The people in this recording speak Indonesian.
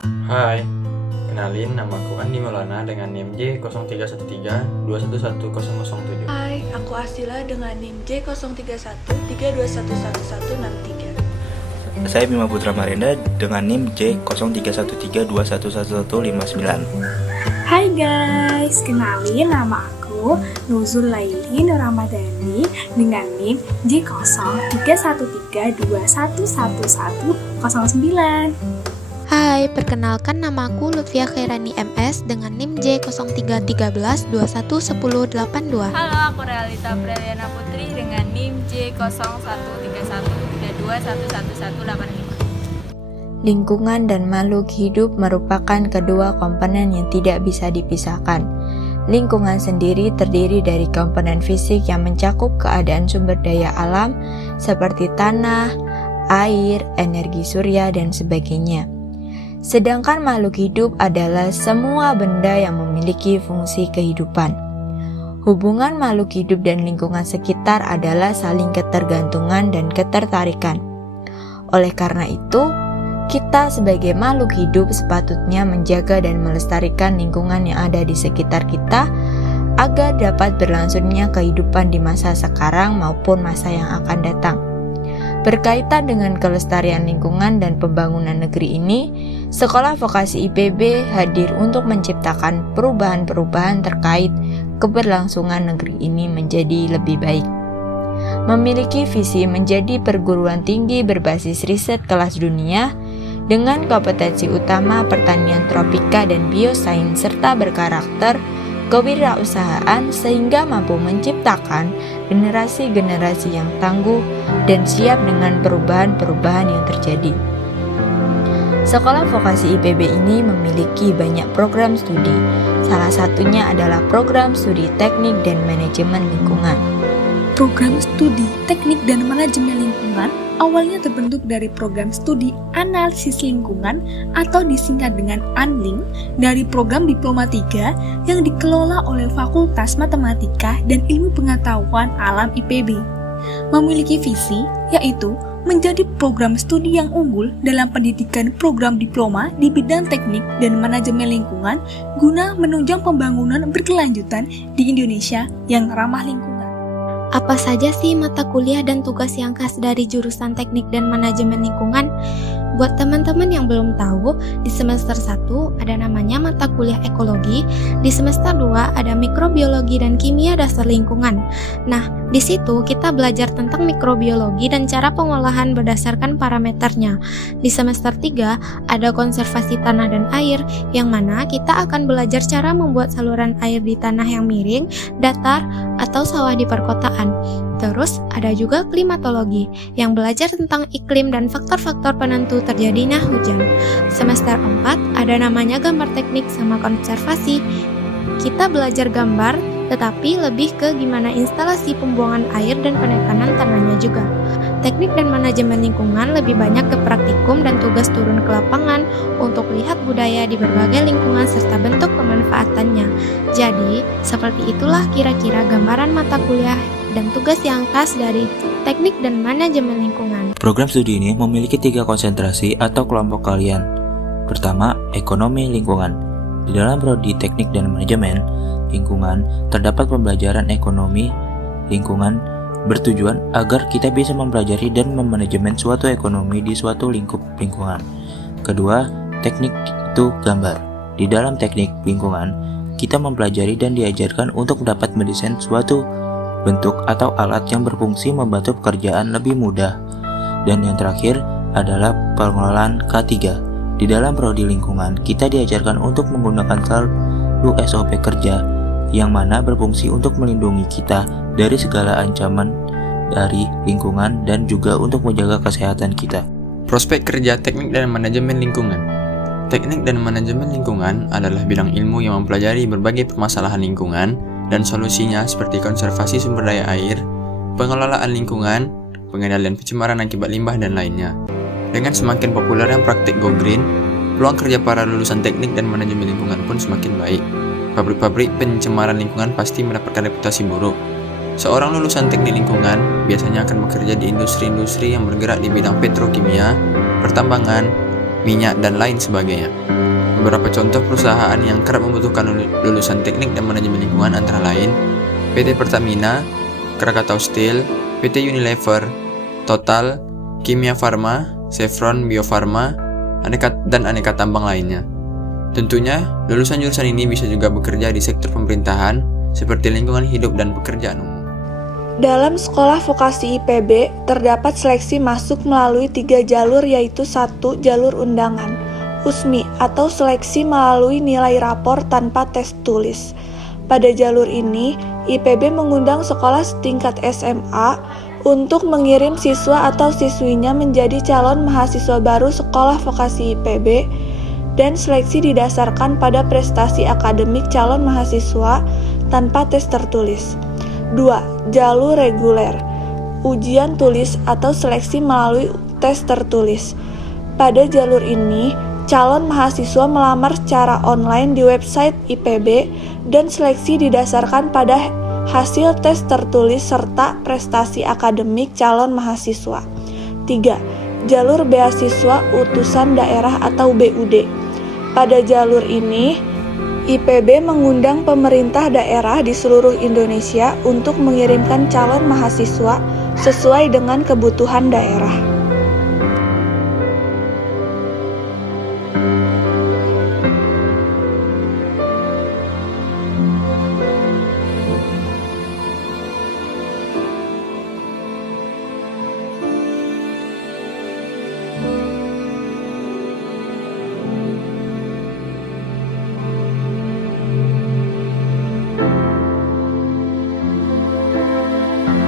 Hai, kenalin namaku Andi Maulana dengan NIM J0313211007. Hai, aku Asila dengan NIM J0313211163. Saya Bima Putra Marenda dengan NIM J0313211159. Hai guys, kenalin nama aku Nuzul Laili Nur Ramadhani dengan NIM J0313211109. Hai, perkenalkan namaku Lutfia Khairani MS dengan NIM J0313211082. Halo, aku Realita Preliana Putri dengan NIM J013132111185. Lingkungan dan makhluk hidup merupakan kedua komponen yang tidak bisa dipisahkan. Lingkungan sendiri terdiri dari komponen fisik yang mencakup keadaan sumber daya alam seperti tanah, air, energi surya, dan sebagainya. Sedangkan makhluk hidup adalah semua benda yang memiliki fungsi kehidupan. Hubungan makhluk hidup dan lingkungan sekitar adalah saling ketergantungan dan ketertarikan. Oleh karena itu, kita sebagai makhluk hidup sepatutnya menjaga dan melestarikan lingkungan yang ada di sekitar kita agar dapat berlangsungnya kehidupan di masa sekarang maupun masa yang akan datang. Berkaitan dengan kelestarian lingkungan dan pembangunan negeri ini, Sekolah Vokasi IPB hadir untuk menciptakan perubahan-perubahan terkait keberlangsungan negeri ini menjadi lebih baik. Memiliki visi menjadi perguruan tinggi berbasis riset kelas dunia dengan kompetensi utama pertanian tropika dan biosains serta berkarakter kewirausahaan sehingga mampu menciptakan generasi-generasi yang tangguh dan siap dengan perubahan-perubahan yang terjadi. Sekolah Vokasi IPB ini memiliki banyak program studi. Salah satunya adalah program studi teknik dan manajemen lingkungan. Program studi teknik dan manajemen lingkungan awalnya terbentuk dari program studi analisis lingkungan atau disingkat dengan ANLING dari program Diploma 3 yang dikelola oleh Fakultas Matematika dan Ilmu Pengetahuan Alam IPB. Memiliki visi yaitu menjadi program studi yang unggul dalam pendidikan program diploma di bidang teknik dan manajemen lingkungan guna menunjang pembangunan berkelanjutan di Indonesia yang ramah lingkungan. Apa saja sih mata kuliah dan tugas yang khas dari jurusan teknik dan manajemen lingkungan? Buat teman-teman yang belum tahu, di semester 1 ada namanya mata kuliah ekologi, di semester 2 ada mikrobiologi dan kimia dasar lingkungan. Nah, di situ kita belajar tentang mikrobiologi dan cara pengolahan berdasarkan parameternya. Di semester 3 ada konservasi tanah dan air, yang mana kita akan belajar cara membuat saluran air di tanah yang miring, datar, atau sawah di perkotaan. Terus ada juga klimatologi yang belajar tentang iklim dan faktor-faktor penentu terjadinya hujan. Semester 4 ada namanya gambar teknik sama konservasi. Kita belajar gambar tetapi lebih ke gimana instalasi pembuangan air dan penekanan tanahnya juga. Teknik dan manajemen lingkungan lebih banyak ke praktikum dan tugas turun ke lapangan untuk lihat budaya di berbagai lingkungan serta bentuk pemanfaatannya. Jadi, seperti itulah kira-kira gambaran mata kuliah dan tugas yang khas dari teknik dan manajemen lingkungan. Program studi ini memiliki 3 konsentrasi atau kelompok kalian. Pertama, ekonomi lingkungan. Di dalam prodi teknik dan manajemen lingkungan terdapat pembelajaran ekonomi lingkungan bertujuan agar kita bisa mempelajari dan memanajemen suatu ekonomi di suatu lingkup lingkungan. Kedua, teknik itu gambar. Di dalam teknik lingkungan, kita mempelajari dan diajarkan untuk dapat mendesain suatu bentuk atau alat yang berfungsi membantu pekerjaan lebih mudah. Dan yang terakhir adalah pengelolaan K3. Di dalam prodi lingkungan, kita diajarkan untuk menggunakan selalu SOP kerja yang mana berfungsi untuk melindungi kita dari segala ancaman dari lingkungan dan juga untuk menjaga kesehatan kita. Prospek kerja teknik dan manajemen lingkungan. Teknik dan manajemen lingkungan adalah bidang ilmu yang mempelajari berbagai permasalahan lingkungan dan solusinya seperti konservasi sumber daya air, pengelolaan lingkungan, pengendalian pencemaran akibat limbah, dan lainnya. Dengan semakin populernya praktik Go Green, peluang kerja para lulusan teknik dan manajemen lingkungan pun semakin baik. Pabrik-pabrik pencemaran lingkungan pasti mendapatkan reputasi buruk. Seorang lulusan teknik lingkungan biasanya akan bekerja di industri-industri yang bergerak di bidang petrokimia, pertambangan, minyak, dan lain sebagainya. Beberapa contoh perusahaan yang kerap membutuhkan lulusan teknik dan manajemen lingkungan antara lain PT Pertamina, Krakatau Steel, PT Unilever, Total, Kimia Farma, Chevron Bio Farma, dan aneka tambang lainnya. Tentunya, lulusan jurusan ini bisa juga bekerja di sektor pemerintahan seperti lingkungan hidup dan pekerjaan umum. Dalam sekolah vokasi IPB, terdapat seleksi masuk melalui 3 jalur, yaitu 1. Jalur undangan, USMI, atau seleksi melalui nilai rapor tanpa tes tulis. Pada jalur ini, IPB mengundang sekolah setingkat SMA untuk mengirim siswa atau siswinya menjadi calon mahasiswa baru sekolah vokasi IPB, dan seleksi didasarkan pada prestasi akademik calon mahasiswa tanpa tes tertulis. 2. Jalur reguler, ujian tulis atau seleksi melalui tes tertulis. Pada jalur ini, calon mahasiswa melamar secara online di website IPB dan seleksi didasarkan pada hasil tes tertulis serta prestasi akademik calon mahasiswa. 3. Jalur beasiswa utusan daerah atau BUD. Pada jalur ini, IPB mengundang pemerintah daerah di seluruh Indonesia untuk mengirimkan calon mahasiswa sesuai dengan kebutuhan daerah.